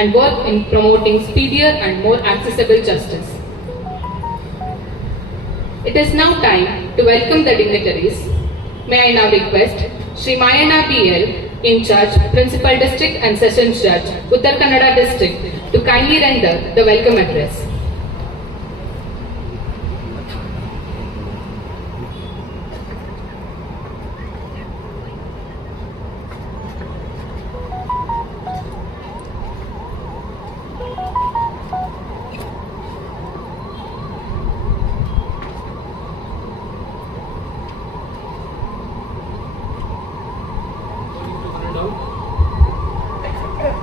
and work in promoting speedier and more accessible justice. It is now time to welcome the dignitaries. May I now request Shri Mayana BL, in charge, Principal District and Sessions Judge, Uttar Kannada District, to kindly render the welcome address.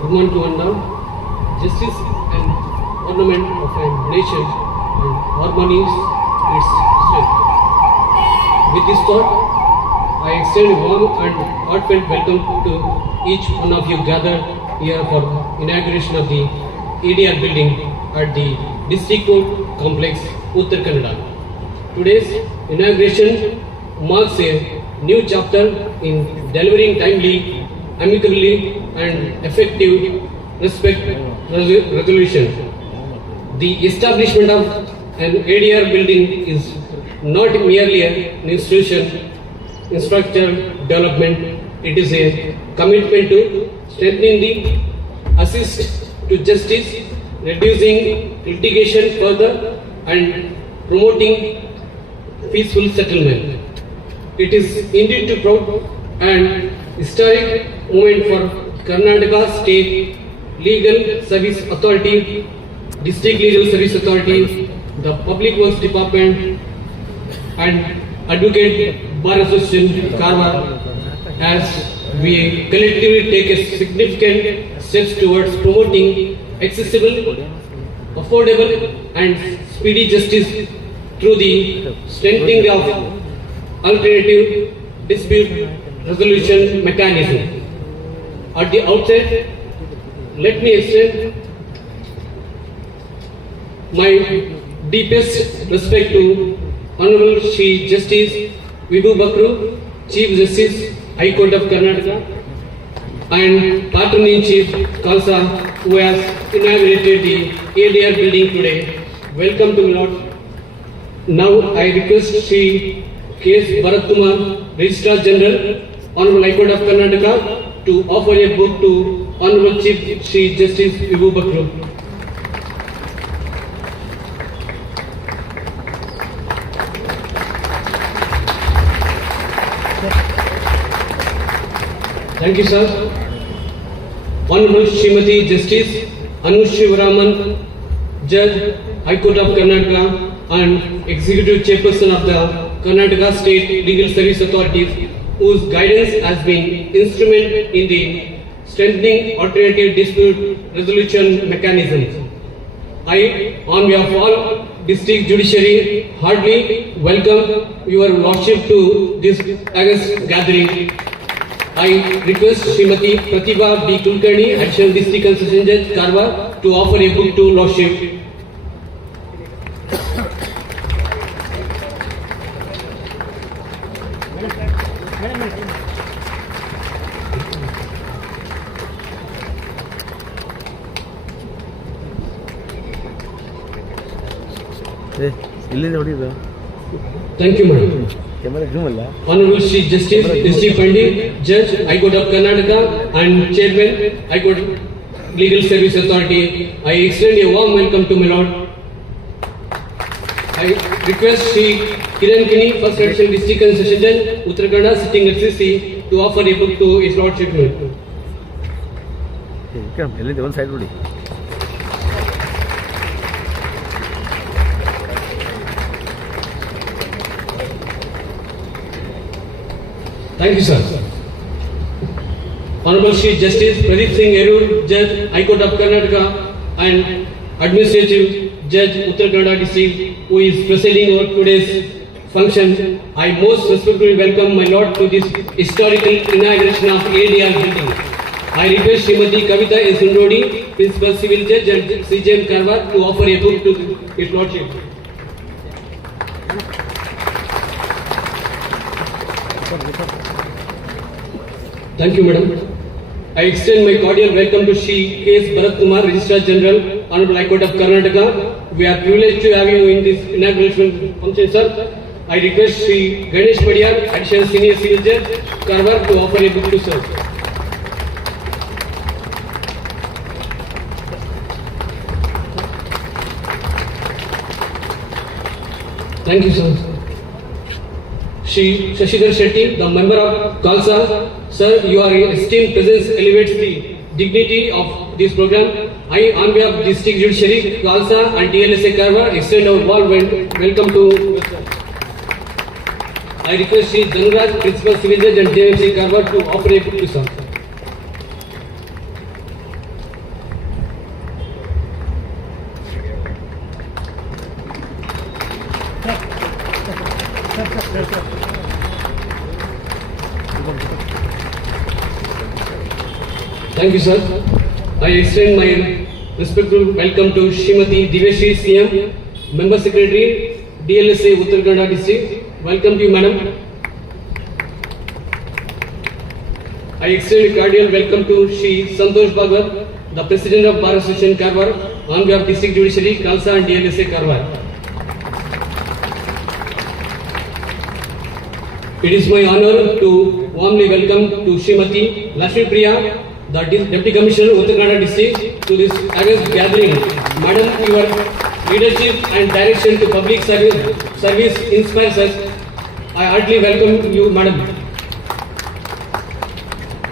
Woman to unknown, justice and ornament of a nation, and harmony is its strength. With this thought, I extend a warm and heartfelt welcome to each one of you gathered here for inauguration of the ADR building at the District Court Complex, Uttar Kannada. Today's inauguration marks a new chapter in delivering timely, amicably and effective resolution. The establishment of an ADR building is not merely an infrastructure development, it is a commitment to strengthening the assist to justice, reducing litigation further and promoting peaceful settlement. It is indeed too proud and historic moment for Karnataka State Legal Service Authority, District Legal Service Authority, the Public Works Department and Advocate Bar Association Karwar, as we collectively take a significant steps towards promoting accessible, affordable and speedy justice through the strengthening of alternative dispute resolution mechanism. At the outset, let me extend my deepest respect to Honorable Shri Justice Vibhu Bakhur, Chief Justice, High Court of Karnataka, and Patron-in-Chief Khalsa, who has inaugurated the ADR building today. Welcome to Lord. Now I request Shri K. Bharat Kumar, Registrar General, Honorable High Court of Karnataka, to offer a book to Honorable Chief Shri Justice Vibhu Bakhur. Thank you, sir. Honorable Srimati Justice Anu Shivaraman, Judge, High Court of Karnataka and Executive Chairperson of the Karnataka State Legal Service Authorities, whose guidance has been instrumental in the strengthening alternative dispute resolution mechanisms. I, on behalf of all district judiciary, heartily welcome your lordship to this august gathering. I request Srimati Pratibha B. Kulkarni, Additional District and Sessions Judge, Karwar, to offer a book to lordship. Thank you, madam. Honorable Shri Justice District Pandit, Judge, High Court of Karnataka and Chairman, High Court Legal Service Authority, I extend a warm welcome to my lord. I request Shri Kiran Kini, First Additional District and Sessions Judge, Uttar Kannada, sitting at CC, to offer a book to his lordship. One side. Thank you, sir. Honorable Shri Justice Pradeep Singh Erur, Judge, High Court of Karnataka and Administrative Judge, Uttar Kannada District, who is presiding over today's function, I most respectfully welcome my lord to this historical inauguration of ADR building. I request Srimati Kavita S. Undodi, Principal Civil Judge and CJM Karwar, to offer a book to his lordship. Thank you, madam. I extend my cordial welcome to Shri K.S. Bharat Kumar, Registrar General, Honorable High Court of Karnataka. We are privileged to have you in this inauguration function, sir. I request Shri Ganesh Padiyar, Additional Senior Civil Judge, Karwar, to offer a book to sir. Thank you, sir. Shri Shashidhar Shetty, the member of Khalsa. Sir, your esteemed presence elevates the dignity of this program. I, on behalf of District Judiciary, Khalsa and TLSA Karwar, extend our warm welcome to sir. I request Shri Dhanraj, Principal Civil Judge and JMC Karwar, to offer a book to sir. Thank you, sir. I extend my respectful welcome to Srimati Diveshri CM, Member Secretary, DLSA Uttar Kannada District. Welcome to you, madam. I extend a cordial welcome to Shri Santosh Bhagat, the President of Bar Association Karwar, on behalf of District Judiciary, Khalsa and DLSA Karwar. It is my honor to warmly welcome to Srimati Lakshmi Priya, the Deputy Commissioner, Uttar Kannada District, to this august gathering. Madam, your leadership and direction to public service inspires us. I heartily welcome you, madam.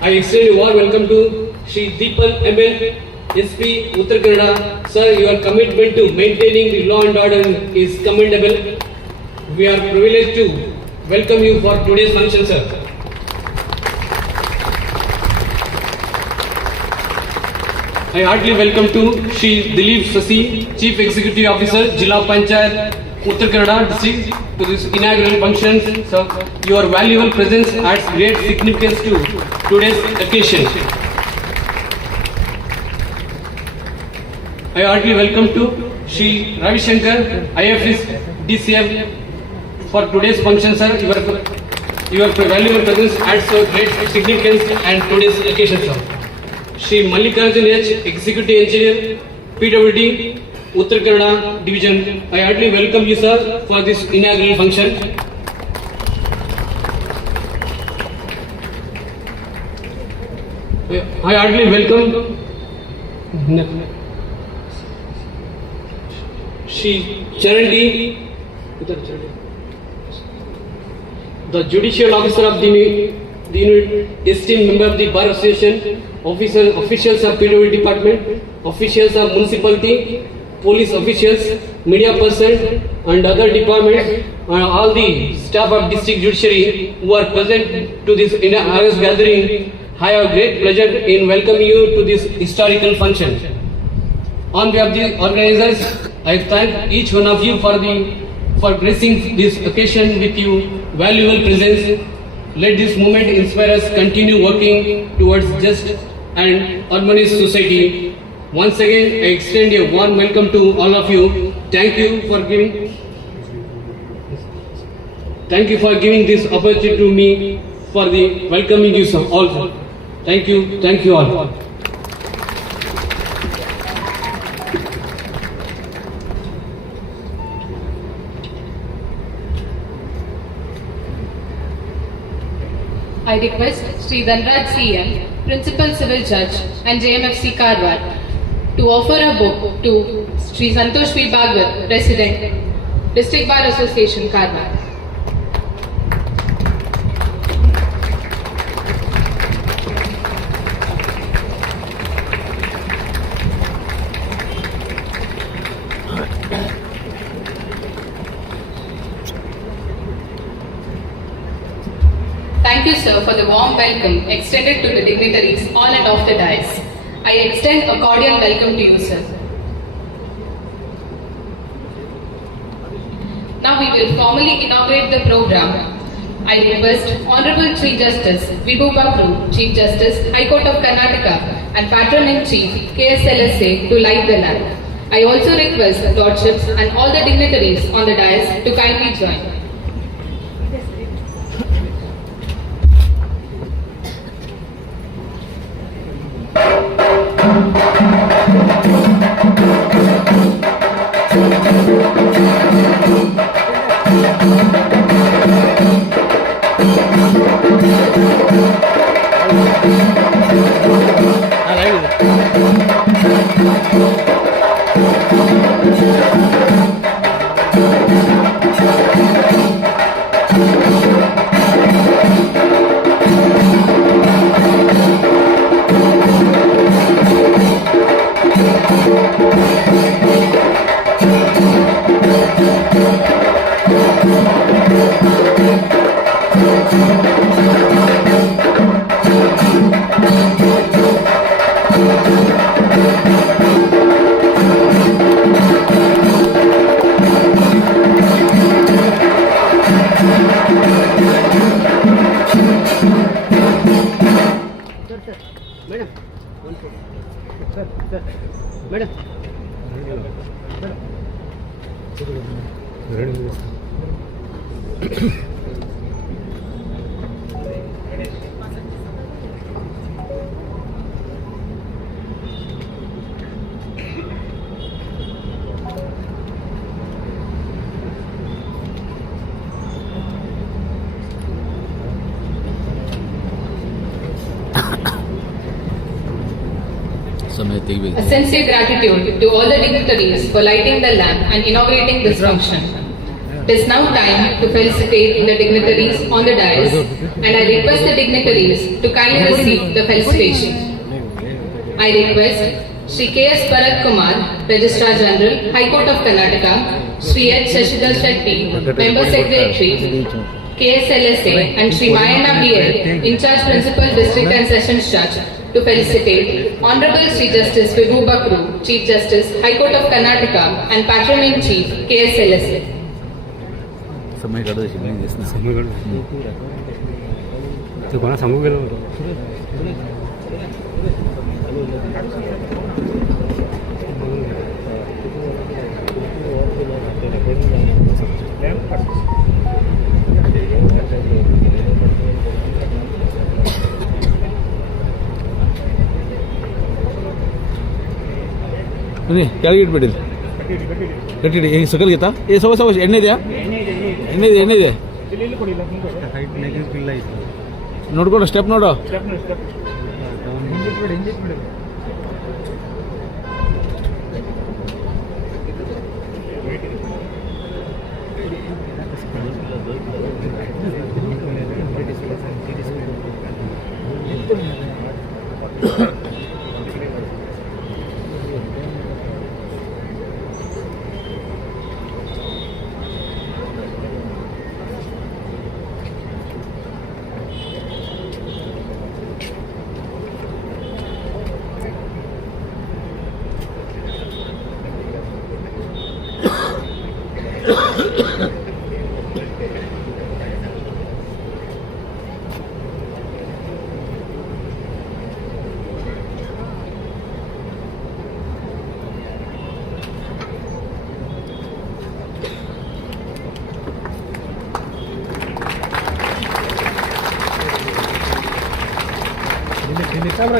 I extend a warm welcome to Shri Deepan ML, SP, Uttar Kannada. Sir, your commitment to maintaining the law and order is commendable. We are privileged to welcome you for today's function, sir. I heartily welcome to Shri Dilip Sasi, Chief Executive Officer, Jilla Panchayat, Uttar Kannada District, to this inaugural function. Sir, your valuable presence adds great significance to today's occasion. I heartily welcome to Shri Ravi Shankar, IFS DCM, for today's function, sir. Your valuable presence adds so great significance and today's occasion, sir. Shri Mallikarjun H, Executive Engineer, PWD, Uttar Kannada Division. I heartily welcome you, sir, for this inaugural function. I heartily welcome Shri Charan D, the Judicial Officer of the esteemed member of the Bar Association, officials of PWD Department, officials of Municipality, police officials, media person and other departments, and all the staff of District Judiciary who are present to this august gathering. I have great pleasure in welcoming you to this historical function. On behalf of the organizers, I thank each one of you for gracing this occasion with your valuable presence. Let this moment inspire us continue working towards just and harmonious society. Once again, I extend a warm welcome to all of you. Thank you for giving this opportunity to me for the welcoming you all. Thank you all. I request Shri Dhanraj CM, Principal Civil Judge and JMFC Karwar, to offer a book to Shri Santosh Vibhu Bakhur, President, District Bar Association Karwar. Thank you, sir, for the warm welcome extended to the dignitaries on and off the dais. I extend a cordial welcome to you, sir. Now we will formally inaugurate the program. I request Honorable Shri Justice Vibhu Bakhur, Chief Justice, High Court of Karnataka, and Patron-in-Chief, KSLSA, to light the lamp. I also request Lordships and all the dignitaries on the dais to kindly join. A sincere gratitude to all the dignitaries for lighting the lamp and inaugurating this function. It is now time to felicitate the dignitaries on the dais, and I request the dignitaries to kindly receive the felicitation. I request Shri K.S. Bharat Kumar, Registrar General, High Court of Karnataka, Shri H. Shashidhar Shetty, Member Secretary, KSLSA, and Shri Mayana B.L., In charge Principal District and Sessions Judge, to felicitate Honorable Shri Justice Vibhu Bakhur, Chief Justice, High Court of Karnataka, and Patron-in-Chief, KSLSA. समय काढू शिकले this ना समय काढू तो कोणा सांगू गेलो नहीं ಕೆಳಗೆ ಇಟ್ಬಿಡಿ ಕಟ್ಟಿಡಿ ಈಗ ಸಕಲ್ ಗೆತಾ ಏ ಸವ ಸವ ಎಣ್ಣೆ ಇದೆಯಾ ಎಣ್ಣೆ ಇದೆ ನೋಡ್ಕೊಂಡು ಸ್ಟೆಪ್ ನೋಡು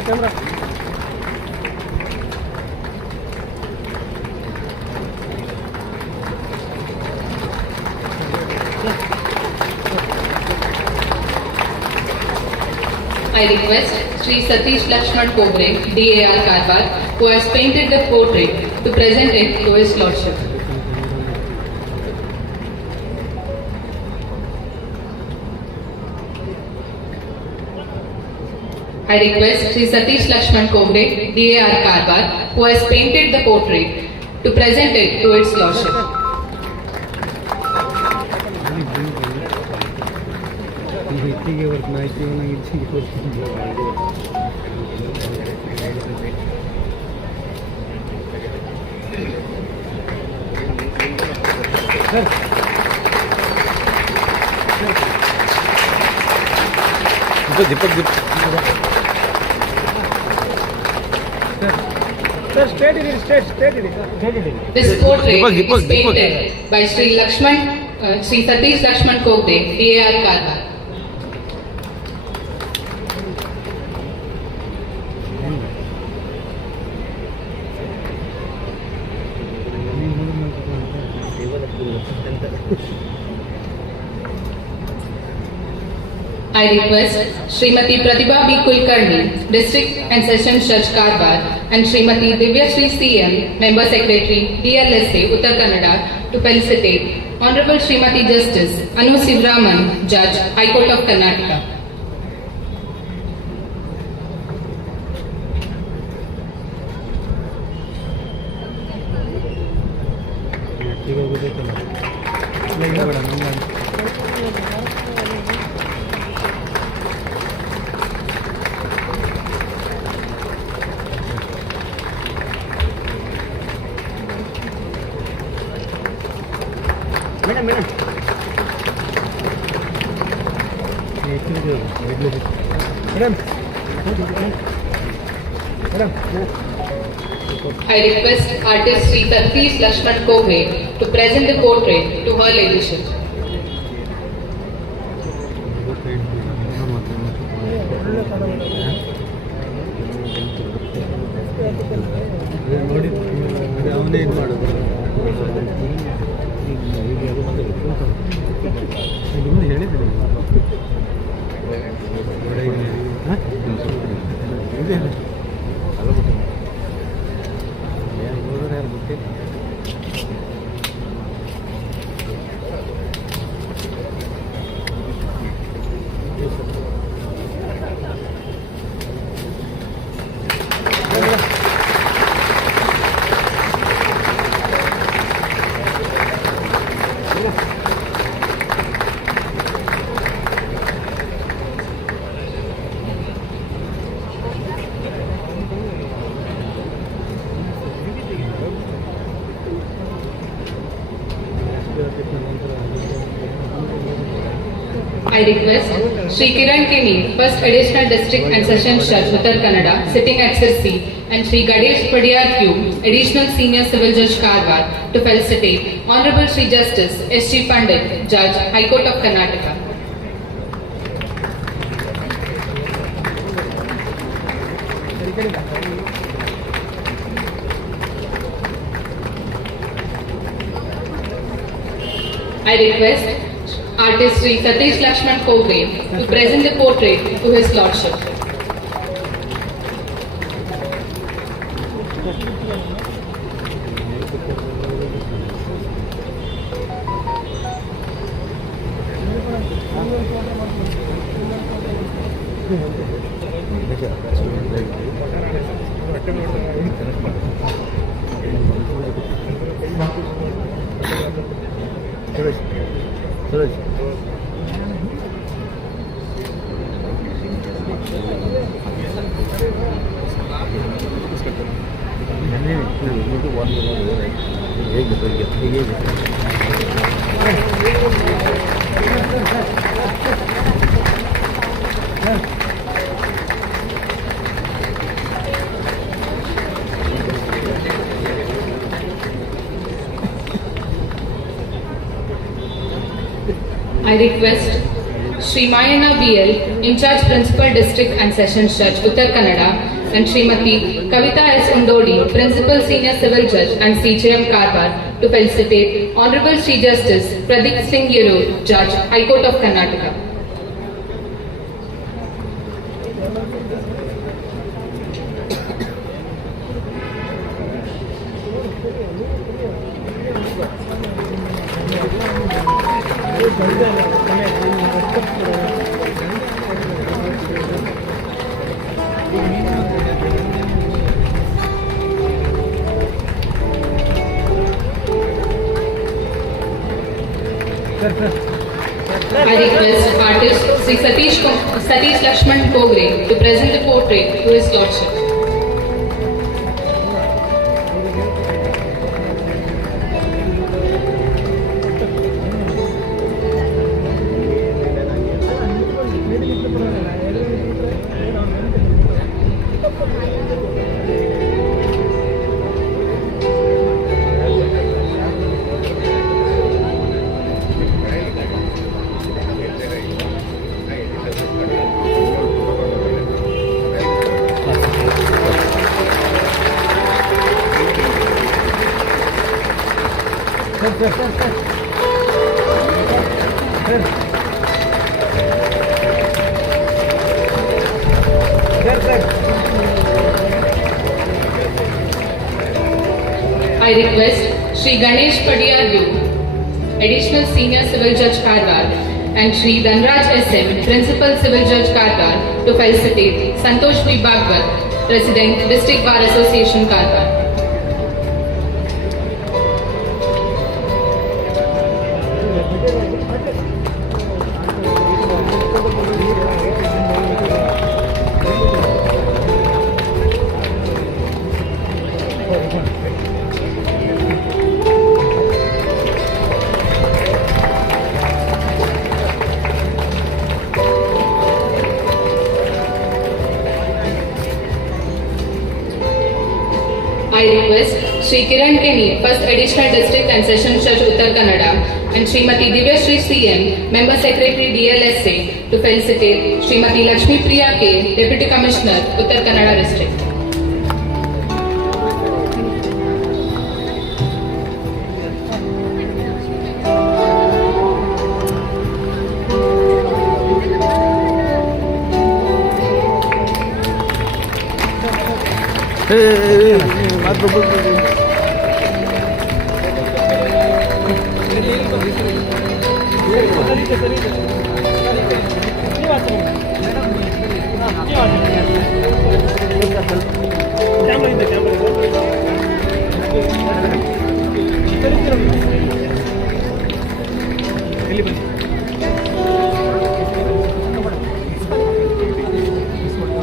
camera I request Shri Satish Lakshman Kogre, DAR Karwar, who has painted the portrait, to present it to His Lordship. I request Shri Satish Lakshman Kogre, DAR Karwar, who has painted the portrait, to present it to its Lordship. This portrait is painted by Shri Satish Lakshman Kogre, DAR Karwar. I request Srimati Pratibha B. Kulkarni, District and Sessions Judge Karwar, and Srimati Divya Shri CM, Member Secretary, DLSA, Uttar Kannada, to felicitate Honorable Srimati Justice Anu Sivraman, Judge, High Court of Karnataka. Madam madam I request artist Shri Satish Lakshman Kove to present the portrait to her ladyship. I request Shri Kiran Kini, First Additional District and Sessions Judge, Uttar Kannada, sitting at Sir C, and Shri Ganesh Padiyar Q, Additional Senior Civil Judge Karwar, to felicitate Honorable Shri Justice S.G. Pandit, Judge, High Court of Karnataka. I request artist Shri Satish Lakshman Kove to present the portrait to his lordship. I request Shri Mayana BL, In Charge Principal District and Sessions Judge, Uttar Kannada, and Srimati Kavita S. Undodi, Principal Senior Civil Judge and CJM Karwar, to felicitate Honorable Shri Justice Pradeep Singh Yeru, Judge, High Court of Karnataka. I request artist Sri Satish Lakshman Kove to present the portrait to his lordship. I request Shri Ganesh Padiyar U, Additional Senior Civil Judge Karwar, and Shri Dhanraj SM, Principal Civil Judge Karwar, to felicitate Santosh V. Bhagwat, President, District Bar Association Karwar. Shri Kiran Keni, First Additional District and Sessions Judge Uttar Kannada, and Srimati Divya Shri CN, Member Secretary DLSA, to felicitate Srimati Lakshmi Priya K, Deputy Commissioner, Uttar Kannada District.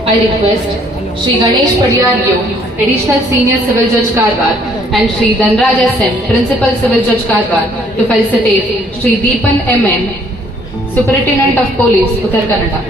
I request Shri Ganesh Padiyaryo, Additional Senior Civil Judge Karwar, and Shri Dhanraj SM, Principal Civil Judge Karwar, to felicitate Shri Deepan MN, Superintendent of Police, Uttar Kannada.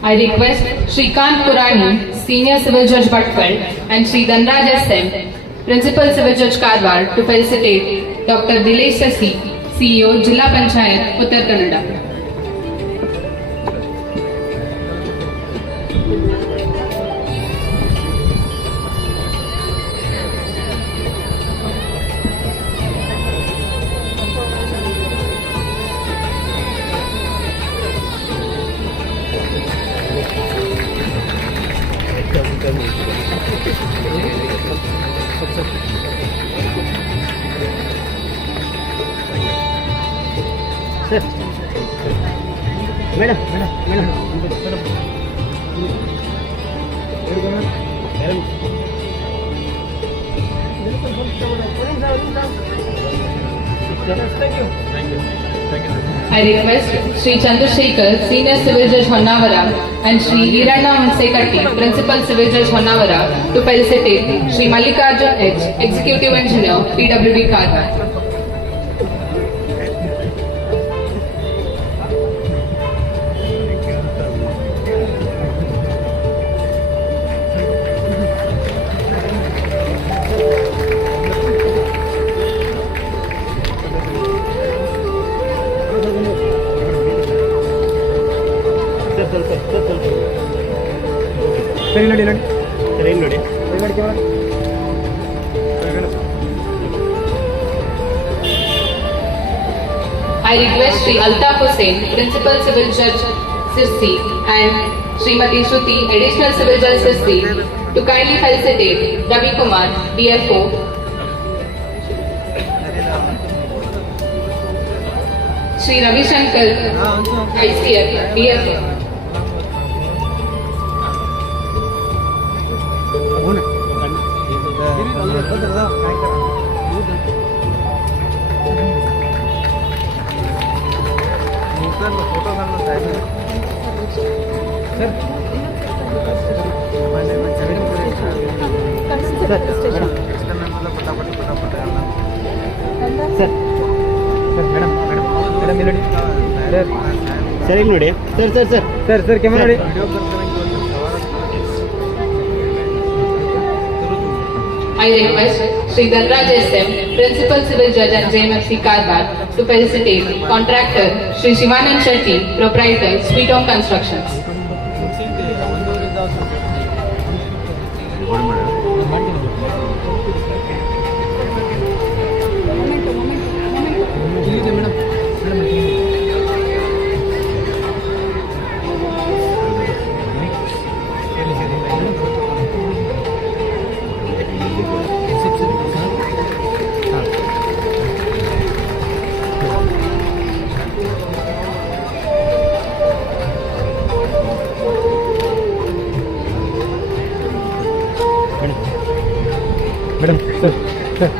I request Shrikant Purani, Senior Civil Judge Bhatpal, and Shri Dhanraj SM, Principal Civil Judge Karwar, to felicitate Dr. Dilesh Sasi, CEO, Jilla Panchayat, Uttar Kannada. I request Shri Chandrasekhar, Senior Civil Judge Honnavara, and Shri Hiranna Mansekatti, Principal Civil Judge Honnavara, to felicitate Shri Mallikarjun H, Executive Engineer, PWD Karwar. I request Shri Altaf Hussain, Principal Civil Judge Sirsi, and Srimati Shruti, Additional Civil Judge Sirsi, to kindly felicitate Ravi Kumar, DFO, Shri Ravi Shankar, ICF, DFO. Sir ಈಗ ನೋಡಿ sir sir sir sir sir camera ನೋಡಿ. I request Shri Dhanraj SM, Principal Civil Judge and JMFC Karwar, to felicitate contractor Shri Shivanand Shetty, Proprietor, Sweet Home Constructions. Sir, sir.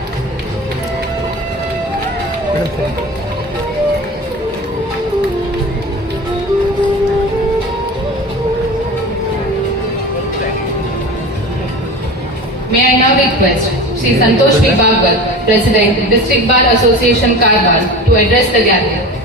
May I now request Shri Shri Bakhur, President, District Bar Association Karwar, to address the gathering.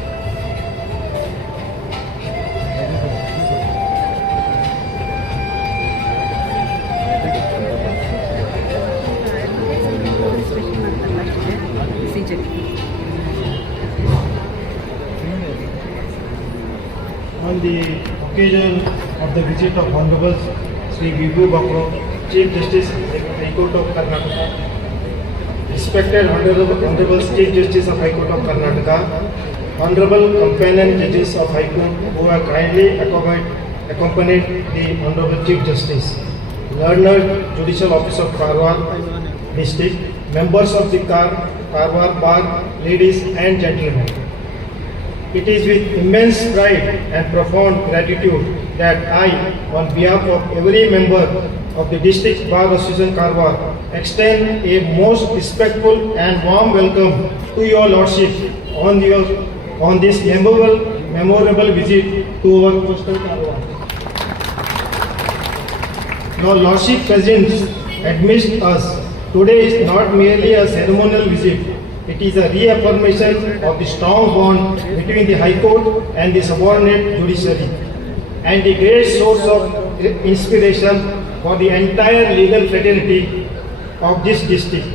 On the occasion of the visit of Honorable Shri Vibhu Bakhur, Chief Justice High Court of Karnataka, respected Honorable Chief Justice of High Court of Karnataka, Honorable companion judges of High Court who have kindly accompanied the Honorable Chief Justice, learned Judicial Officer of Karwar District, members of the Karwar Bar, ladies and gentlemen. It is with immense pride and profound gratitude that I, on behalf of every member of the District Bar Association Karwar, extend a most respectful and warm welcome to your Lordship on this memorable visit to our coastal Karwar. Your Lordship presence amidst us today is not merely a ceremonial visit. It is a reaffirmation of the strong bond between the High Court and the subordinate judiciary, and the great source of inspiration for the entire legal fraternity of this district.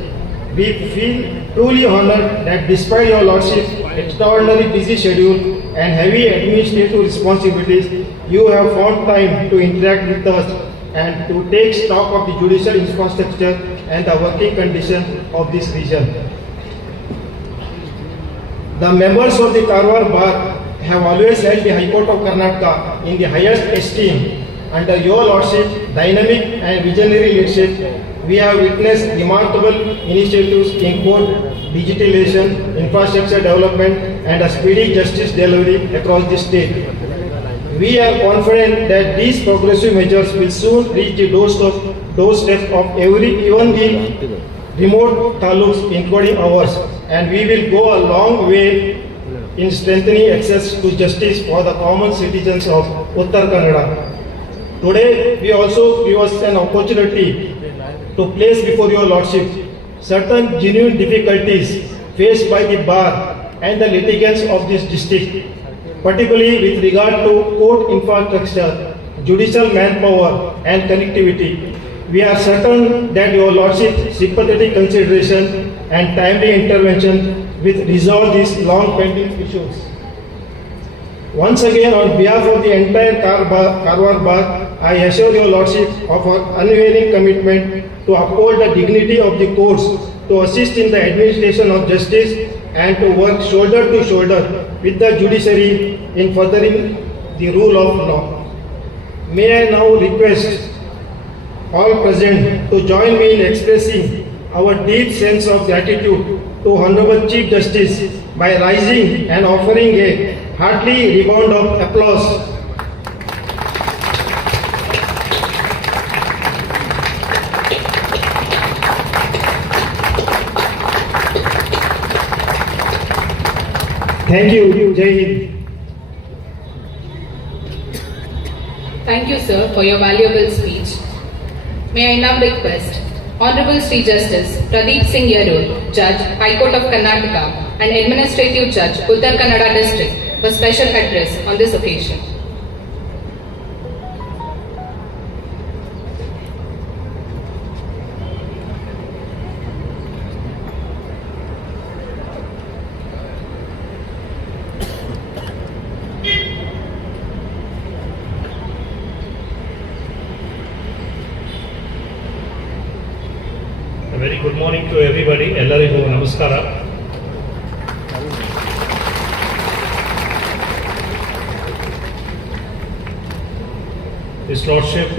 We feel truly honored that despite your Lordship's extraordinarily busy schedule and heavy administrative responsibilities, you have found time to interact with us and to take stock of the judicial infrastructure and the working conditions of this region. The members of the Karwar Bar have always held the High Court of Karnataka in the highest esteem. Under your Lordship, dynamic and visionary leadership, we have witnessed remarkable initiatives in court digitalization, infrastructure development, and a speedy justice delivery across the state. We are confident that these progressive measures will soon reach the doorstep of every, even the remote taluks, including ours, and we will go a long way in strengthening access to justice for the common citizens of Uttar Kannada. Today, we also give us an opportunity to place before your Lordship certain genuine difficulties faced by the bar and the litigants of this district, particularly with regard to court infrastructure, judicial manpower, and connectivity. We are certain that your Lordship's sympathetic consideration and timely intervention will resolve these long pending issues. Once again, on behalf of the entire Karwar Bar, I assure your Lordship of our unwavering commitment to uphold the dignity of the courts, to assist in the administration of justice, and to work shoulder to shoulder with the judiciary in furthering the rule of law. May I now request all present to join me in expressing our deep sense of gratitude to Honorable Chief Justice by rising and offering a hearty rebound of applause. Thank you. Jai Hind. Thank you, sir, for your valuable speech. May I now request Honorable Shri Justice Pradeep Singh Yarul, Judge, High Court of Karnataka and Administrative Judge, Uttar Kannada District, for special address on this occasion. A very good morning to everybody. Ellarigu namaskara. His Lordship,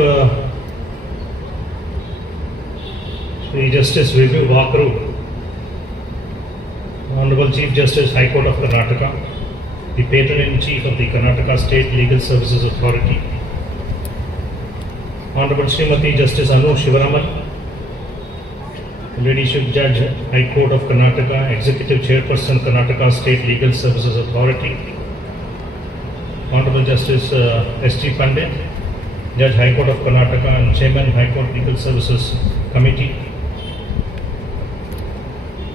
Shri Justice Vibhu Bakhur, Honorable Chief Justice, High Court of Karnataka, the Patron-in-Chief of the Karnataka State Legal Services Authority, Honorable Srimati Justice Anu Shivaraman, Ladyship Judge, High Court of Karnataka, Executive Chairperson, Karnataka State Legal Services Authority, Honorable Justice S.G. Pandit, Judge, High Court of Karnataka and Chairman, High Court Legal Services Committee.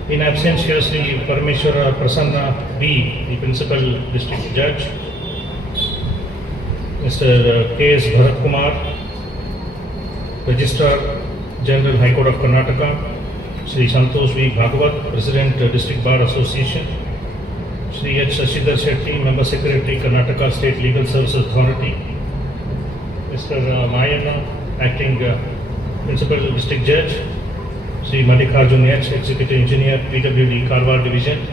In absentia, Shri Parameshwara Prasanna B, the Principal District Judge, Mr. K.S. Bharat Kumar, Registrar General, High Court of Karnataka, Shri Santosh V. Bhagwat, President, District Bar Association, Shri H. Shashidhar Shetty, Member Secretary, Karnataka State Legal Services Authority, Mr. Mayana, Acting Principal District Judge, Shri Madhikarjun H, Executive Engineer, PWD Karwar Division,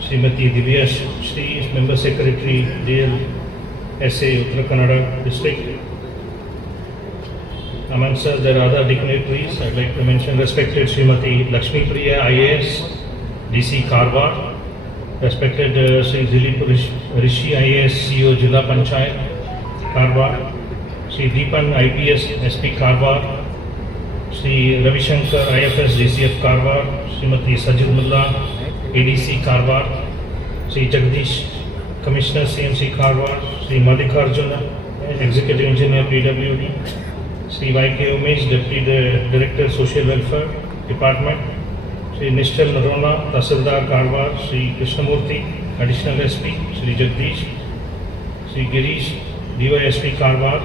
Srimati Divya Shri, Member Secretary, DL SA Uttara Kannada District. Amongst us, there are other dignitaries. I'd like to mention respected Srimati Lakshmi Priya IAS, DC Karwar, respected Sri Dilip Rishi IAS, CEO Jilla Panchayat, Karwar, Sri Deepan IPS, SP Karwar, Sri Ravi Shankar IFS, DCF Karwar, Srimati Sajid Mullah, ADC Karwar, Sri Jagdish, Commissioner CMC Karwar, Sri Madhikarjuna, Executive Engineer PWD, Sri YK Umesh, Deputy Director Social Welfare Department, Sri Nishchal Narona, Tahsildar Karwar, Sri Krishnamurthy, Additional SP, Sri Jagdish, Sri Girish, DYSP Karwar,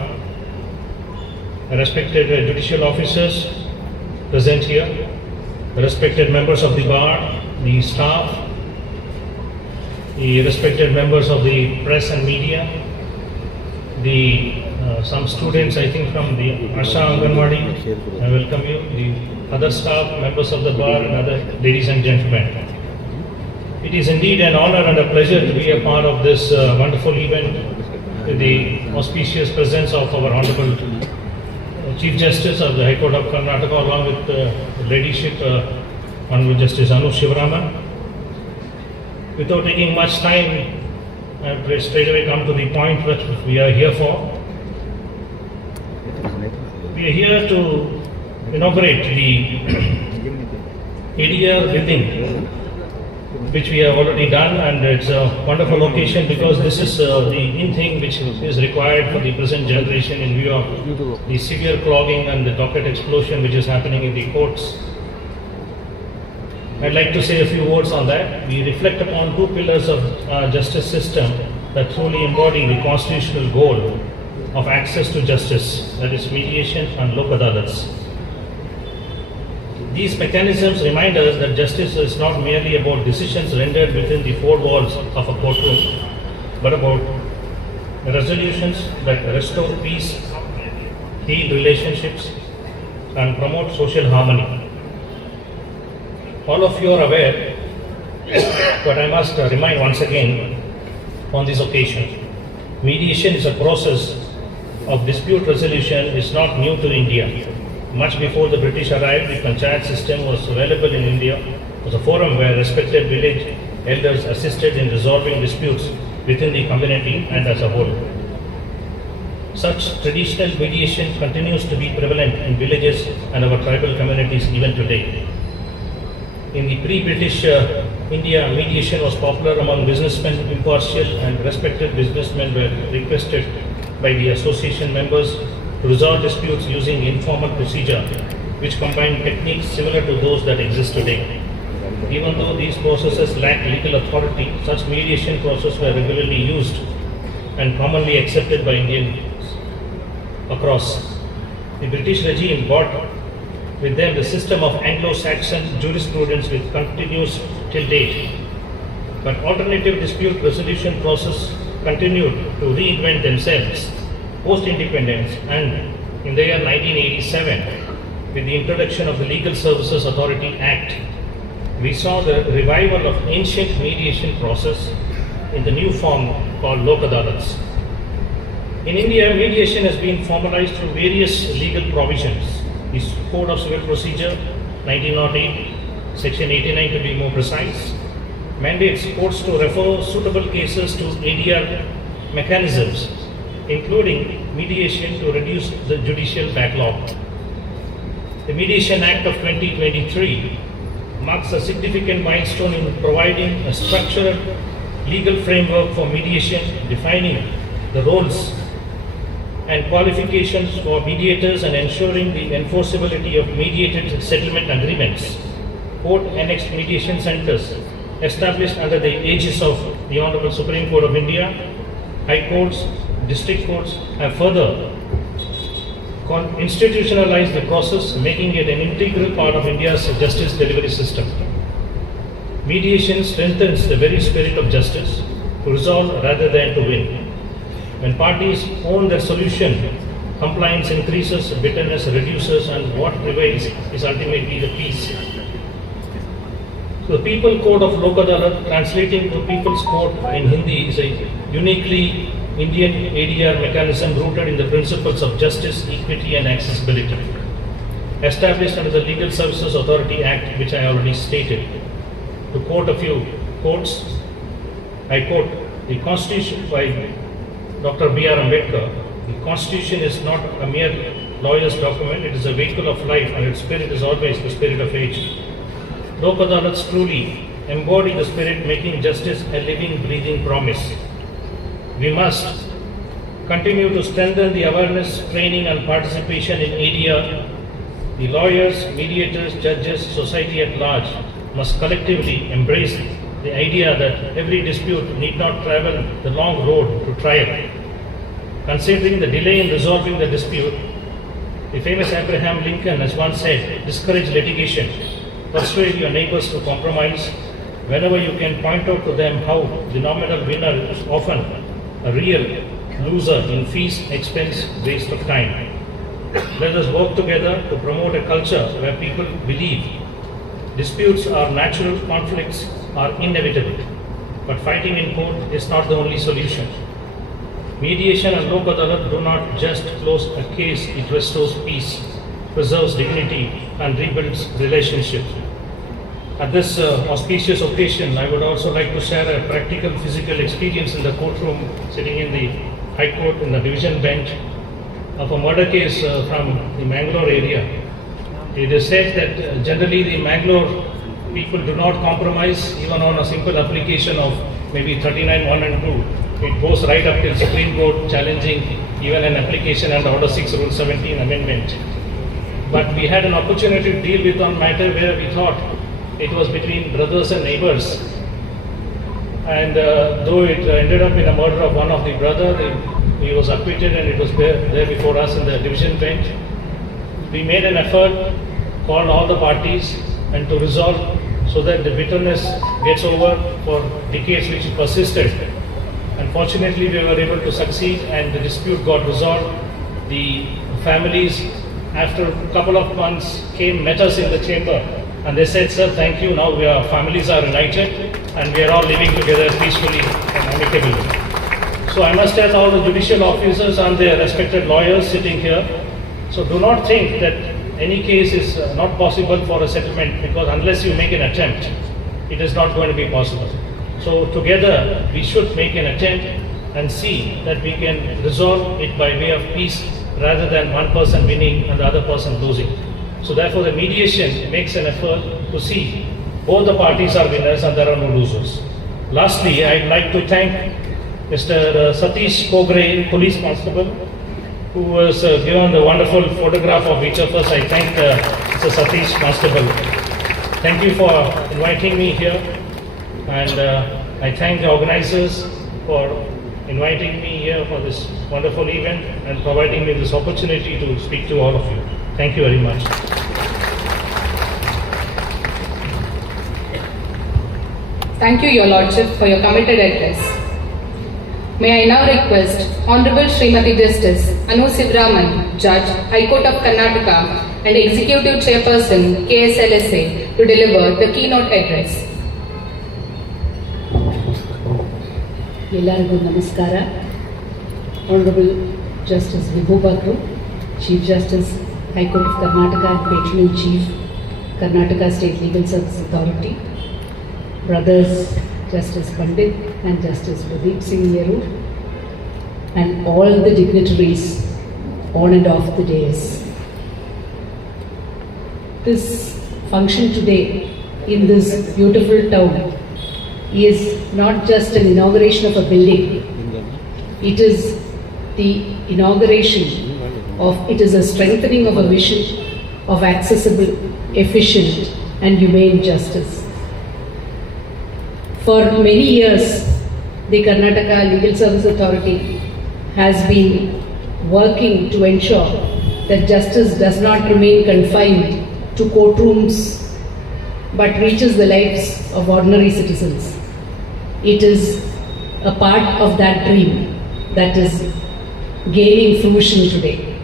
respected judicial officers present here, respected members of the bar, the staff, the respected members of the press and media, the some students, I think from the Asha Anganwadi, I welcome you, the other staff, members of the bar and other ladies and gentlemen. It is indeed an honor and a pleasure to be a part of this wonderful event with the auspicious presence of our Honorable Chief Justice of the High Court of Karnataka along with the Ladyship Honorable Justice Anu Shivaraman. Without taking much time, I will straight away come to the point that we are here for. We are here to inaugurate the ADR building, which we have already done, and it's a wonderful occasion because this is the in thing which is required for the present generation in view of the severe clogging and the docket explosion which is happening in the courts. I'd like to say a few words on that. We reflect upon two pillars of our justice system that truly embody the constitutional goal of access to justice, that is mediation and lok adalats. These mechanisms remind us that justice is not merely about decisions rendered within the four walls of a courtroom, but about resolutions that restore peace, heal relationships, and promote social harmony. All of you are aware, but I must remind once again on this occasion, mediation is a process of dispute resolution is not new to India. Much before the British arrived, the panchayat system was available in India. It was a forum where respected village elders assisted in resolving disputes within the community and as a whole. Such traditional mediation continues to be prevalent in villages and our tribal communities even today. In the pre-British India, mediation was popular among businessmen. Impartial and respected businessmen were requested by the association members to resolve disputes using informal procedure, which combined techniques similar to those that exist today. Even though these processes lack legal authority, such mediation processes were regularly used and commonly accepted by Indians across. The British regime brought with them the system of Anglo-Saxon jurisprudence which continues till date. But alternative dispute resolution process continued to reinvent themselves post-independence, and in the year 1987, with the introduction of the Legal Services Authority Act, we saw the revival of ancient mediation process in the new form called lok adalats. In India, mediation has been formalized through various legal provisions. The Code of Civil Procedure 1908, Section 89 to be more precise, mandates courts to refer suitable cases to ADR mechanisms, including mediation to reduce the judicial backlog. The Mediation Act of 2023 marks a significant milestone in providing a structured legal framework for mediation, defining the roles and qualifications for mediators and ensuring the enforceability of mediated settlement agreements. Court-annexed mediation centers established under the aegis of the Honorable Supreme Court of India, High Courts, District Courts have further institutionalized the process, making it an integral part of India's justice delivery system. Mediation strengthens the very spirit of justice, to resolve rather than to win. When parties own their solution, compliance increases, bitterness reduces, and what prevails is ultimately the peace. So the People Code of Lok Adalat, translating to People's Court in Hindi, is a uniquely Indian ADR mechanism rooted in the principles of justice, equity, and accessibility. Established under the Legal Services Authority Act, which I already stated. To quote a few quotes, I quote, the Constitution by Dr. B.R. Ambedkar, the Constitution is not a mere lawyer's document, it is a vehicle of life, and its spirit is always the spirit of age. Lok Adalats truly embody the spirit, making justice a living, breathing promise. We must continue to strengthen the awareness, training, and participation in ADR. The lawyers, mediators, judges, society at large must collectively embrace the idea that every dispute need not travel the long road to trial. Considering the delay in resolving the dispute, the famous Abraham Lincoln has once said, discourage litigation, persuade your neighbors to compromise. Whenever you can point out to them how the nominal winner is often a real loser in fees, expense, waste of time. Let us work together to promote a culture where people believe disputes are natural, conflicts are inevitable, but fighting in court is not the only solution. Mediation and Lok Adalat do not just close a case, it restores peace, preserves dignity, and rebuilds relationships. At this auspicious occasion, I would also like to share a practical physical experience in the courtroom, sitting in the High Court in the division bench of a murder case from the Mangalore area. It is said that generally the Mangalore people do not compromise even on a simple application of maybe 39(1) and 2. It goes right up till Supreme Court challenging even an application under Order 6 Rule 17 amendment. But we had an opportunity to deal with one matter where we thought it was between brothers and neighbors. And though it ended up in the murder of one of the brother, he was acquitted and it was there before us in the division bench. We made an effort, called all the parties, and to resolve so that the bitterness gets over for decades which persisted. Unfortunately, we were able to succeed and the dispute got resolved. The families, after a couple of months, met us in the chamber and they said, sir, thank you, now our families are united and we are all living together peacefully and amicably. So I must tell all the judicial officers and their respected lawyers sitting here, so do not think that any case is not possible for a settlement, because unless you make an attempt, it is not going to be possible. So together we should make an attempt and see that we can resolve it by way of peace rather than one person winning and the other person losing. So therefore the mediation makes an effort to see both the parties are winners and there are no losers. Lastly, I'd like to thank Mr. Satish Kogre, Police Constable, who was given the wonderful photograph of each of us. I thank Mr. Satish Constable. Thank you for inviting me here, and I thank the organizers for inviting me here for this wonderful event and providing me this opportunity to speak to all of you. Thank you very much. Thank you, Your Lordship, for your committed address. May I now request Honorable Srimati Justice Anu Sivaraman, Judge, High Court of Karnataka and Executive Chairperson, KSLSA, to deliver the keynote address. ಎಲ್ಲರಿಗೂ ನಮಸ್ಕಾರ. Honorable Justice Vibhu Bakhur, Chief Justice, High Court of Karnataka and Patron-in-Chief, Karnataka State Legal Services Authority, Brothers Justice Pandit and Justice Pradeep Singh Yeru, and all the dignitaries on and off the dais. this function today in this beautiful town is not just an inauguration of a building. It is the inauguration of, it is a strengthening of a vision of accessible, efficient and humane justice. For many years, the Karnataka Legal Service Authority has been working to ensure that justice does not remain confined to courtrooms but reaches the lives of ordinary citizens. It is a part of that dream that is gaining fruition today.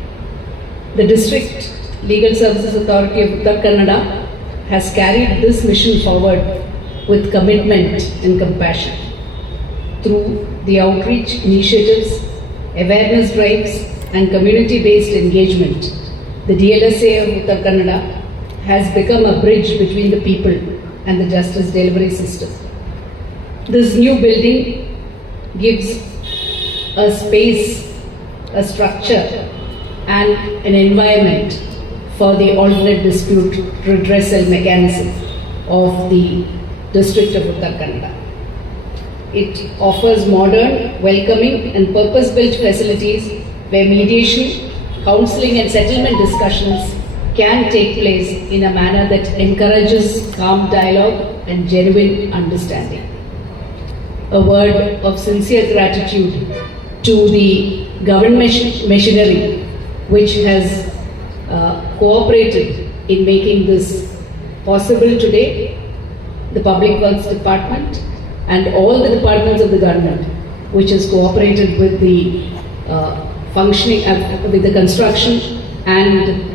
The District Legal Services Authority of Uttar Kannada has carried this mission forward with commitment and compassion. Through the outreach initiatives, awareness drives and community-based engagement, the DLSA of Uttar Kannada has become a bridge between the people and the justice delivery system. This new building gives a space, a structure and an environment for the alternate dispute redressal mechanism of the District of Uttar Kannada. It offers modern, welcoming and purpose-built facilities where mediation, counseling and settlement discussions can take place in a manner that encourages calm dialogue and genuine understanding. A word of sincere gratitude to the government machinery which has cooperated in making this possible today, the Public Works Department and all the departments of the government which has cooperated with the functioning, with the construction and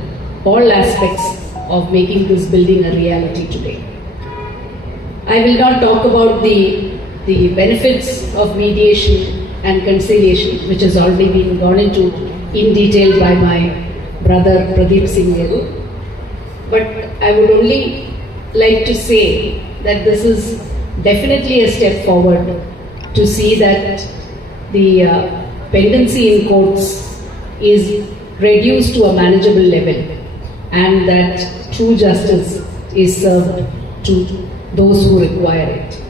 all aspects of making this building a reality today. I will not talk about the benefits of mediation and conciliation, which has already been gone into in detail by my brother Pradeep Singh Nehru, but I would only like to say that this is definitely a step forward to see that the pendency in courts is reduced to a manageable level and that true justice is served to those who require it.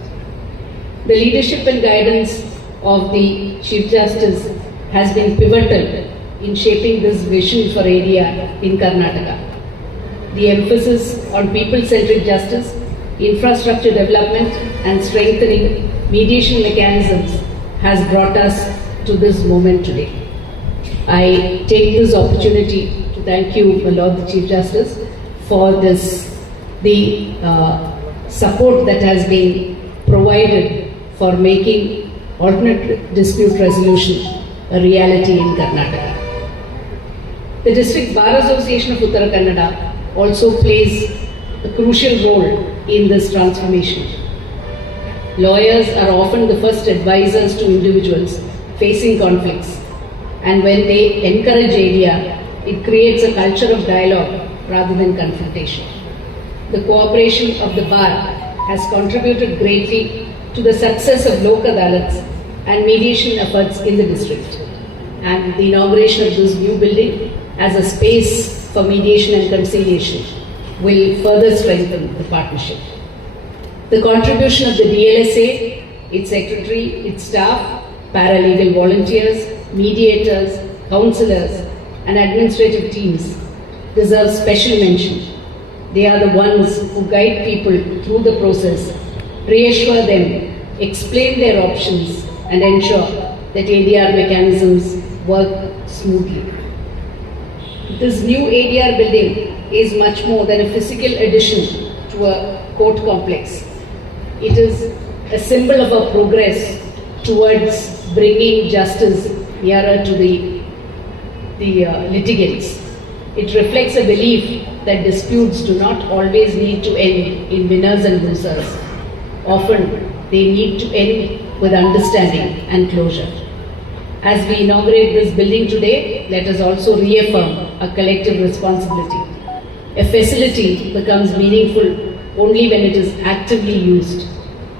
The leadership and guidance of the Chief Justice has been pivotal in shaping this vision for ADR in Karnataka. The emphasis on people-centric justice, infrastructure development and strengthening mediation mechanisms has brought us to this moment today. I take this opportunity to thank you, my Lord the Chief Justice, for this, the support that has been provided for making alternate dispute resolution a reality in Karnataka. The District Bar Association of Uttar Kannada also plays a crucial role in this transformation. Lawyers are often the first advisors to individuals facing conflicts, and when they encourage ADR, it creates a culture of dialogue rather than confrontation. The cooperation of the bar has contributed greatly to the success of Lok Adalats and mediation efforts in the district, and the inauguration of this new building as a space for mediation and conciliation will further strengthen the partnership. The contribution of the DLSA, its secretary, its staff, paralegal volunteers, mediators, counselors and administrative teams deserves special mention. They are the ones who guide people through the process, reassure them, explain their options and ensure that ADR mechanisms work smoothly. This new ADR building is much more than a physical addition to a court complex. It is a symbol of our progress towards bringing justice nearer to the litigants. It reflects a belief that disputes do not always need to end in winners and losers. Often they need to end with understanding and closure. As we inaugurate this building today, let us also reaffirm a collective responsibility. A facility becomes meaningful only when it is actively used.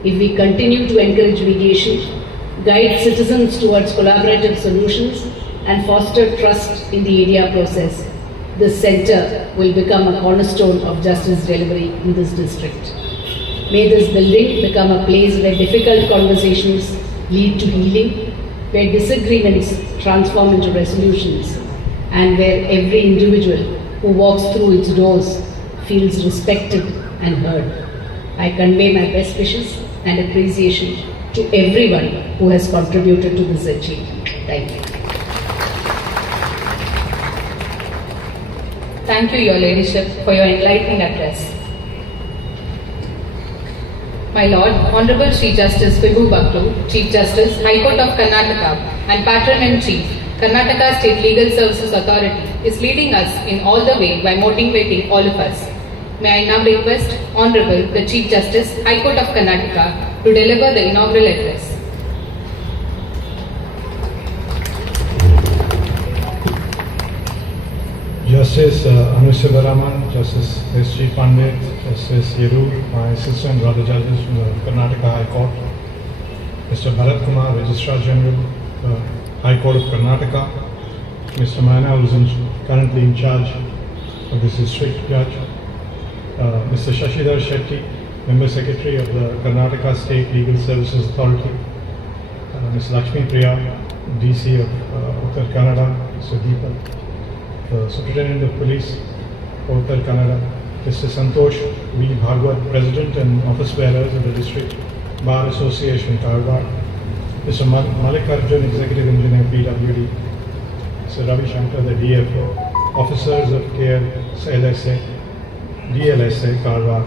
If we continue to encourage mediation, guide citizens towards collaborative solutions, and foster trust in the ADR process, this center will become a cornerstone of justice delivery in this district. May this building become a place where difficult conversations lead to healing, where disagreements transform into resolutions, and where every individual who walks through its doors feels respected and heard. I convey my best wishes and appreciation to everyone who has contributed to this achievement. Thank you. Thank you, Your Ladyship, for your enlightening address. My Lord, Honorable Shri Justice Vibhu Bakhur, Chief Justice, High Court of Karnataka and Patron-in-Chief, Karnataka State Legal Services Authority, is leading us in all the way by motivating all of us. May I now request Honorable the Chief Justice, High Court of Karnataka, to deliver the inaugural address. Justice Vibhu, Justice S.G. Pandit, Justice Yeru, my assistant brother judges from the Karnataka High Court, Mr. Bharat Kumar, Registrar General, High Court of Karnataka, Mr. Mana, who is currently in charge of this district judge, Mr. Shashidhar Shetty, Member Secretary of the Karnataka State Legal Services Authority, Ms. Lakshmi Priya, DC of Uttar Kannada, Mr. Deepak, the Superintendent of Police, Uttar Kannada, Mr. Santosh V. Bhagwat, President and Office Bearers of the District Bar Association, Karwar, Mr. Malikarjun, Executive Engineer, PWD, Mr. Ravi Shankar, the DFO, officers of KLSA, DLSA, Karwar,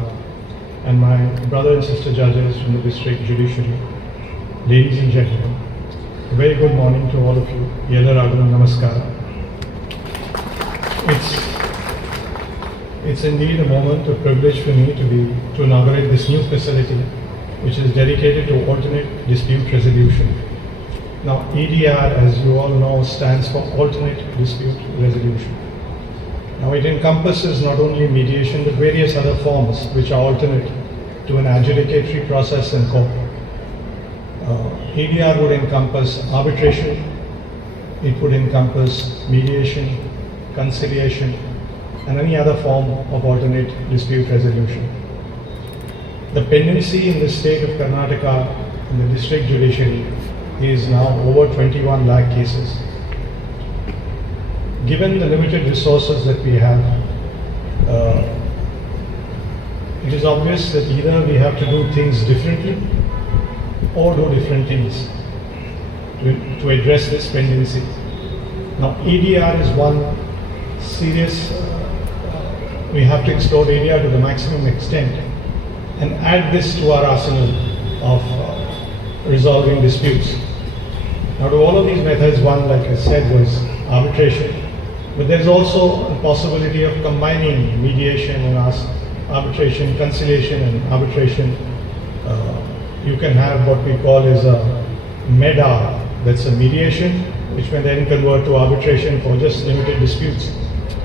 and my brother and sister judges from the District Judiciary. Ladies and gentlemen, a very good morning to all of you. Yella Raghavan Namaskara. It's indeed a moment of privilege for me to inaugurate this new facility, which is dedicated to alternate dispute resolution. Now, ADR, as you all know, stands for Alternate Dispute Resolution. Now, it encompasses not only mediation, but various other forms which are alternate to an adjudicatory process in court. ADR would encompass arbitration, it would encompass mediation, conciliation, and any other form of alternate dispute resolution. The pendency in the state of Karnataka in the district judiciary is now over 21 lakh cases. Given the limited resources that we have, it is obvious that either we have to do things differently or do different things to address this pendency. Now, ADR is one serious, we have to explore ADR to the maximum extent and add this to our arsenal of resolving disputes. Now, to all of these methods, one, like I said, was arbitration, but there's also a possibility of combining mediation and arbitration, conciliation and arbitration. You can have what we call as a MEDA, that's a mediation, which may then convert to arbitration for just limited disputes.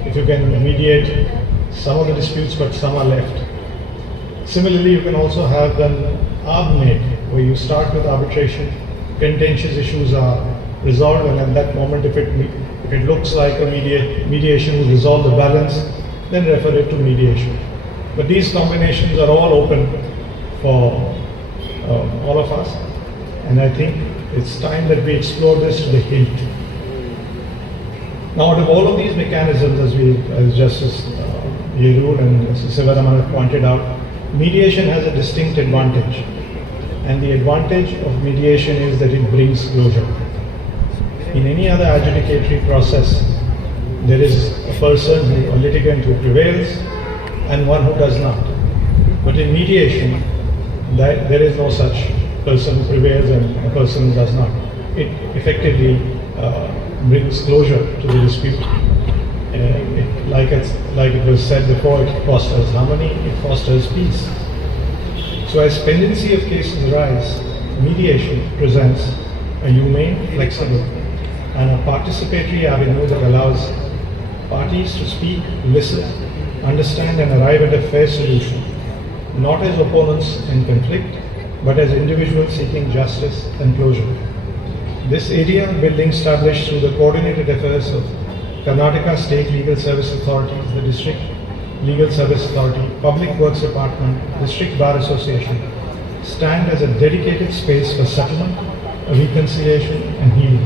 If you can mediate some of the disputes but some are left. Similarly, you can also have an ARB-MED, where you start with arbitration, contentious issues are resolved, and at that moment, if it looks like a mediation will resolve the balance, then refer it to mediation. But these combinations are all open for all of us, and I think it's time that we explore this to the hilt. Now, out of all of these mechanisms, as Justice Yeru and Justice Sivaraman have pointed out, mediation has a distinct advantage, and the advantage of mediation is that it brings closure. In any other adjudicatory process, there is a person, a litigant who prevails, and one who does not. But in mediation, there is no such person who prevails and a person who does not. It effectively brings closure to the dispute. Like it was said before, it fosters harmony, it fosters peace. So as pendency of cases arise, mediation presents a humane, flexible, and a participatory avenue that allows parties to speak, listen, understand and arrive at a fair solution, not as opponents in conflict, but as individuals seeking justice and closure. This ADR building, established through the coordinated efforts of Karnataka State Legal Service Authorities, the District Legal Service Authority, Public Works Department, District Bar Association stand as a dedicated space for settlement, reconciliation and healing.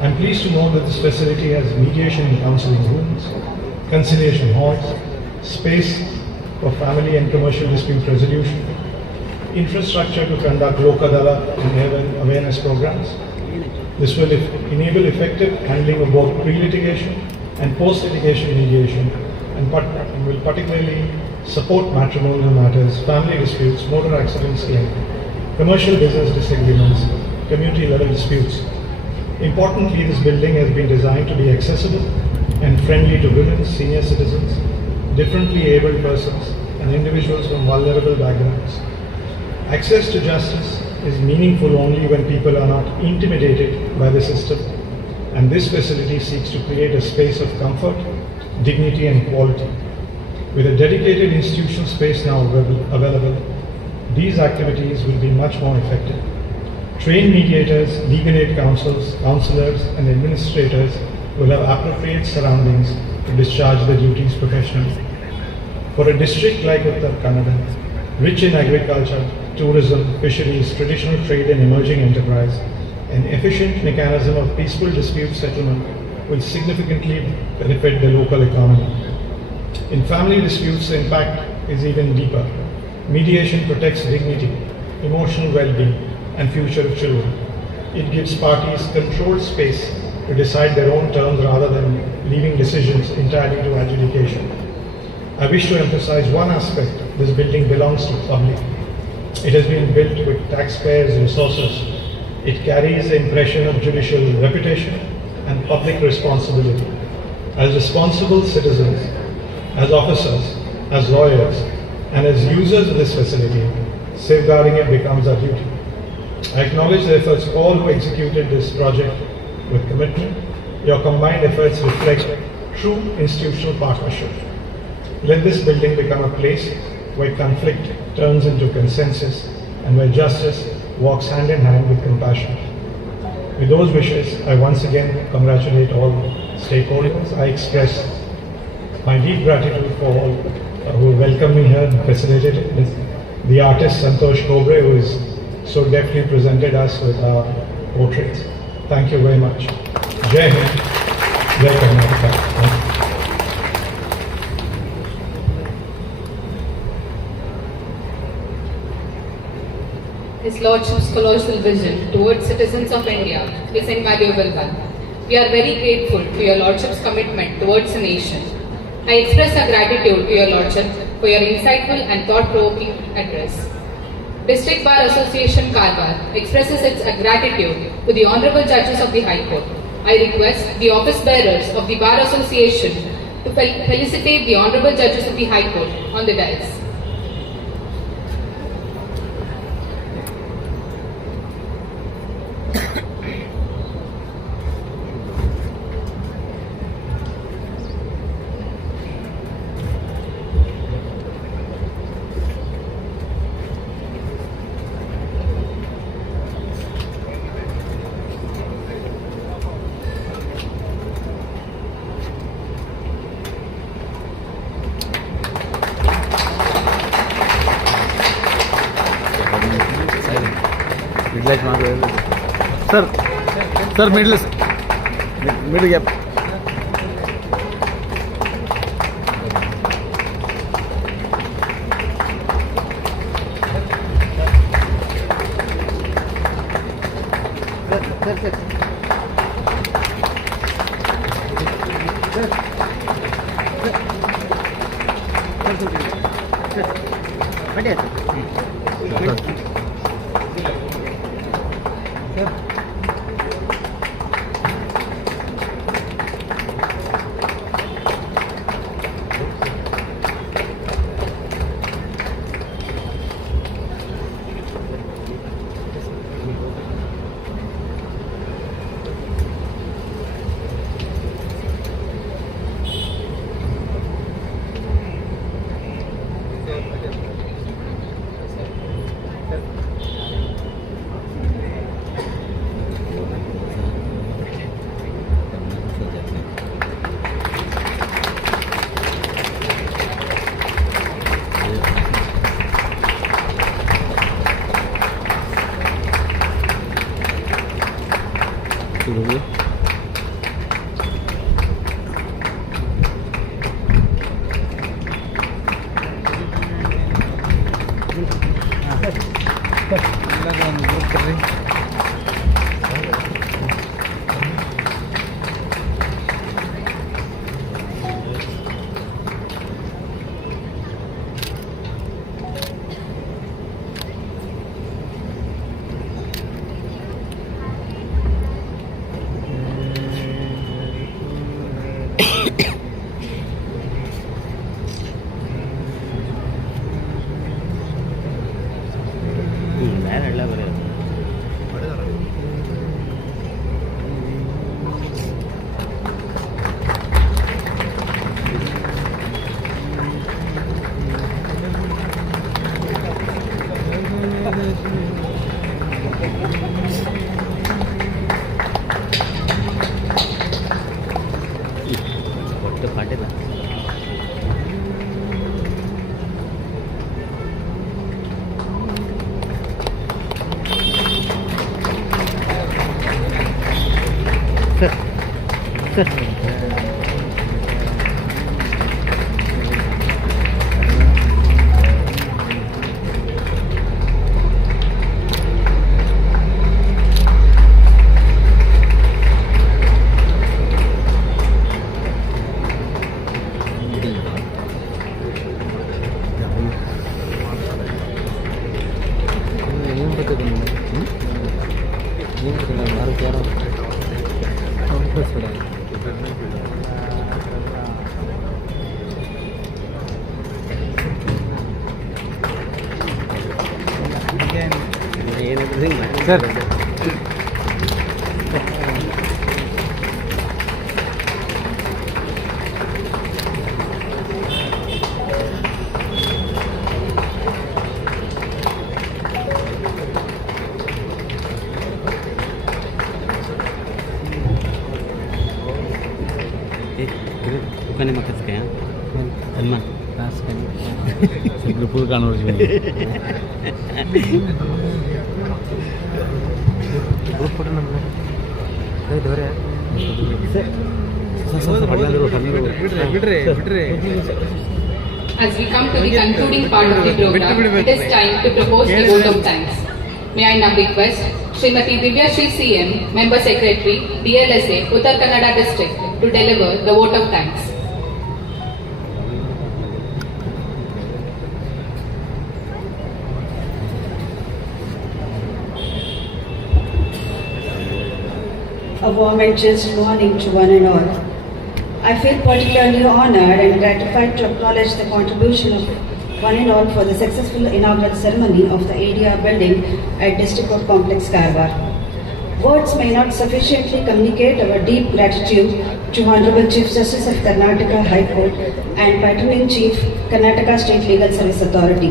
I am pleased to know that this facility has mediation and counseling rooms, conciliation halls, space for family and commercial dispute resolution, infrastructure to conduct Lok Adalat and awareness programs. This will enable effective handling of both pre-litigation and post-litigation mediation and will particularly support matrimonial matters, family disputes, motor accidents claim, commercial business disagreements, community level disputes. Importantly, this building has been designed to be accessible and friendly to women, senior citizens, differently abled persons, and individuals from vulnerable backgrounds. Access to justice is meaningful only when people are not intimidated by the system, and this facility seeks to create a space of comfort, dignity, and quality. With a dedicated institutional space now available, these activities will be much more effective. Trained mediators, legal aid counselors, and administrators will have appropriate surroundings to discharge their duties professionally. For a district like Uttar Kannada, rich in agriculture, tourism, fisheries, traditional trade and emerging enterprise, an efficient mechanism of peaceful dispute settlement will significantly benefit the local economy. In family disputes, the impact is even deeper. Mediation protects dignity, emotional well-being, and future of children. It gives parties controlled space to decide their own terms rather than leaving decisions entirely to adjudication. I wish to emphasize one aspect: this building belongs to the public. It has been built with taxpayers' resources. It carries the impression of judicial reputation and public responsibility. As responsible citizens, as officers, as lawyers, and as users of this facility, safeguarding it becomes our duty. I acknowledge the efforts of all who executed this project with commitment. Your combined efforts reflect true institutional partnership. Let this building become a place where conflict turns into consensus and where justice walks hand in hand with compassion. With those wishes, I once again congratulate all stakeholders. I express my deep gratitude for all who welcomed me here and facilitated it. The artist Santosh Kobre, who is so deftly presented us with our portraits. Thank you very much. Jai Hind, Jai Karnataka. Thank you. His Lordship's colossal vision towards citizens of India is an invaluable one. We are very grateful to your Lordship's commitment towards the nation. I express our gratitude to your Lordship for your insightful and thought-provoking address. District Bar Association Karwar expresses its gratitude to the Honorable Judges of the High Court. I request the office bearers of the Bar Association to felicitate the Honorable Judges of the High Court on the dais. Sir, middle gap. Sir. Bukan makan sekian. Teman. Sebelum kan harus ini. Grup photo namanya. Dari dua ya. As we come to the concluding part of the program, it is time to propose the vote of thanks. May I now request Srimati Divya Shri CM, Member Secretary, DLSA, Uttar Kannada District, to deliver the vote of thanks. A warm and just morning to one and all. I feel particularly honored and gratified to acknowledge the contribution of one and all for the successful inaugural ceremony of the ADR building at District Court Complex, Karwar. Words may not sufficiently communicate our deep gratitude to Honorable Chief Justice of Karnataka High Court and Patron Chief, Karnataka State Legal Service Authority.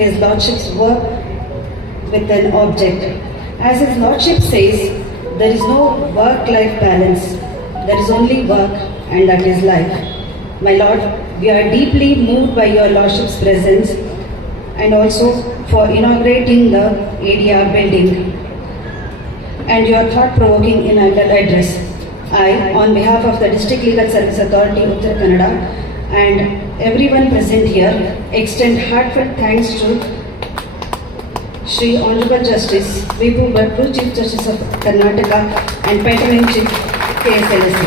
His Lordship's work with an object. As His Lordship says, there is no work-life balance. There is only work, and that is life. My Lord, we are deeply moved by your Lordship's presence and also for inaugurating the ADR building and your thought-provoking inaugural address. I, on behalf of the District Legal Service Authority, Uttar Kannada, and everyone present here, extend heartfelt thanks to Shri Honorable Justice Vibhu Bakhur, Chief Justice of Karnataka and Patron Chief KSLSC.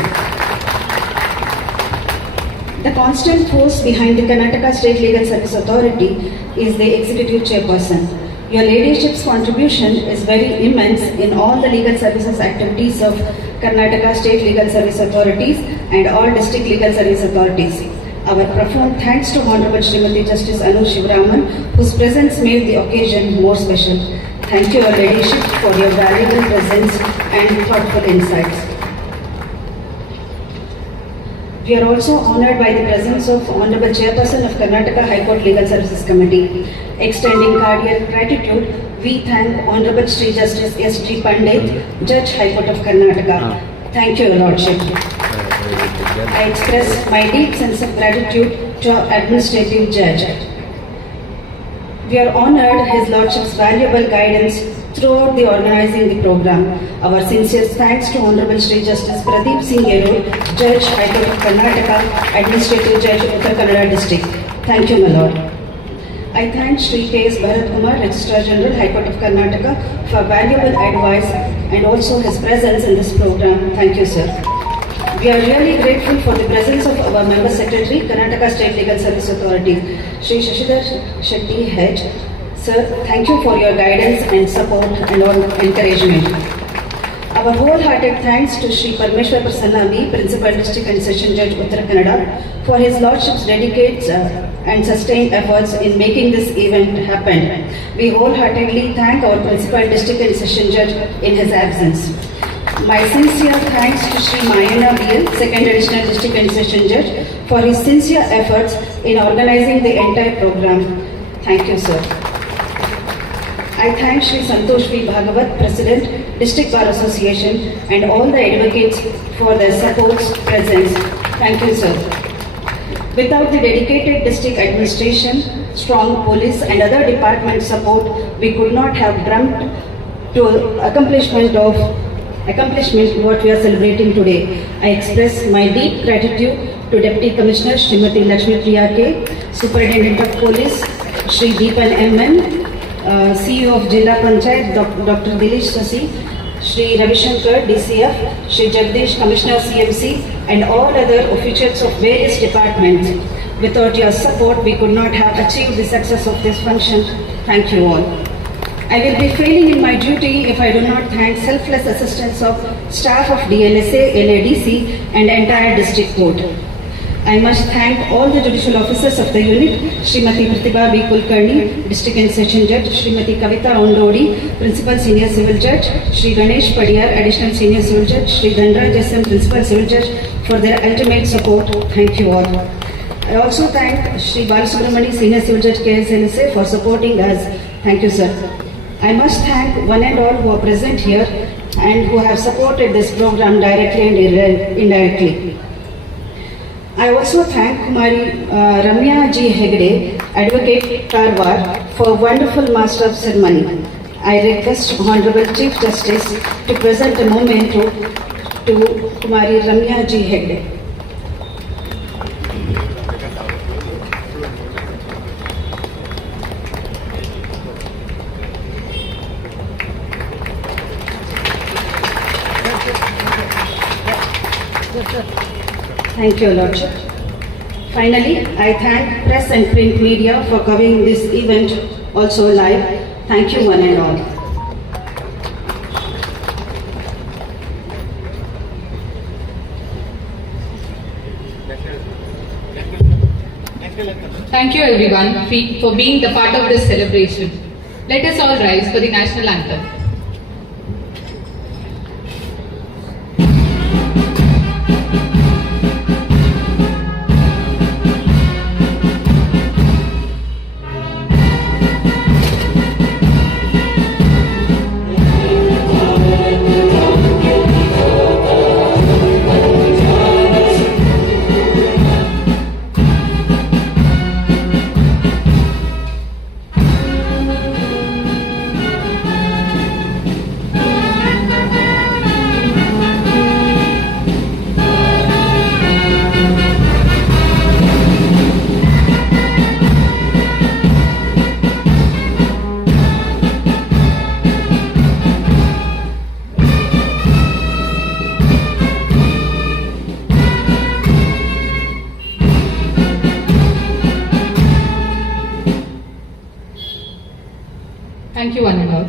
The constant force behind the Karnataka State Legal Service Authority is the Executive Chairperson. Your ladyship's contribution is very immense in all the legal services activities of Karnataka State Legal Service Authorities and all district legal service authorities. Our profound thanks to Honorable Srimati Justice Shivaraman, whose presence made the occasion more special. Thank you, Your Ladyship, for your valuable presence and thoughtful insights. We are also honoured by the presence of Honorable Chairperson of Karnataka High Court Legal Services Committee. Extending cordial gratitude, we thank Honorable Shri Justice S.G. Pandit, Judge High Court of Karnataka. Thank you, Your Lordship. I express my deep sense of gratitude to our administrative judge. We are honored His Lordship's valuable guidance throughout the organizing the program. Our sincere thanks to Honorable Shri Justice Pradeep Singh Yerur, Judge, High Court of Karnataka, Administrative Judge, Uttar Kannada District. Thank you, my Lord. I thank Shri K.S. Bharat Kumar, Registrar General, High Court of Karnataka, for valuable advice and also his presence in this program. Thank you, sir. We are really grateful for the presence of our Member Secretary, Karnataka State Legal Service Authority, Shri Shashidhar Shetty Hedge. Sir, thank you for your guidance and support and encouragement. Our wholehearted thanks to Shri Parmeshwar Prasanna B, Principal District and Session Judge, Uttar Kannada, for his Lordship's dedicated and sustained efforts in making this event happen. We wholeheartedly thank our Principal District and Session Judge in his absence. My sincere thanks to Shri Mayana B.L., Second Additional District and Session Judge, for his sincere efforts in organizing the entire program. Thank you, sir. I thank Shri Santosh V. Bhagavat, President, District Bar Association, and all the advocates for their support, presence. Thank you, sir. Without the dedicated district administration, strong police and other department support, we could not have dreamt to accomplishment what we are celebrating today. I express my deep gratitude to Deputy Commissioner Srimati Lakshmi Priya K, Superintendent of Police Shri Deepan M.N., CEO of Jilla Panchayat Dr. Dilesh Sasi, Shri Ravi Shankar DCF, Shri Jagdish Commissioner CMC, and all other officials of various departments. Without your support, we could not have achieved the success of this function. Thank you all. I will be failing in my duty if I do not thank selfless assistance of staff of DLSA, LADC, and entire district court. I must thank all the judicial officers of the unit, Srimati Pratibha B. Kulkarni, District and Session Judge, Srimati Kavita Ondodi, Principal Senior Civil Judge, Shri Ganesh Padiyar, Additional Senior Civil Judge, Shri Dhanraj SM, Principal Civil Judge, for their ultimate support. Thank you all. I also thank Shri Balasubramani, Senior Civil Judge, KSLSA, for supporting us. Thank you, sir. I must thank one and all who are present here and who have supported this program directly and indirectly. I also thank Kumari Ramya G. Hegde, Advocate Karwar, for wonderful Master of Ceremony. I request Honorable Chief Justice to present a memento to Kumari Ramya G. Hegde. Thank you, Lordship. Finally, I thank press and print media for covering this event also live. Thank you one and all. Thank you everyone for being the part of this celebration. Let us all rise for the national anthem. Thank you one and all.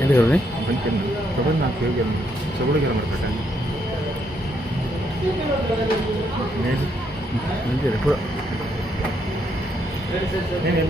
ఏంటి కదా చూడండి నాకు చెవుడికి పెట్టండి ఎప్పుడు నేను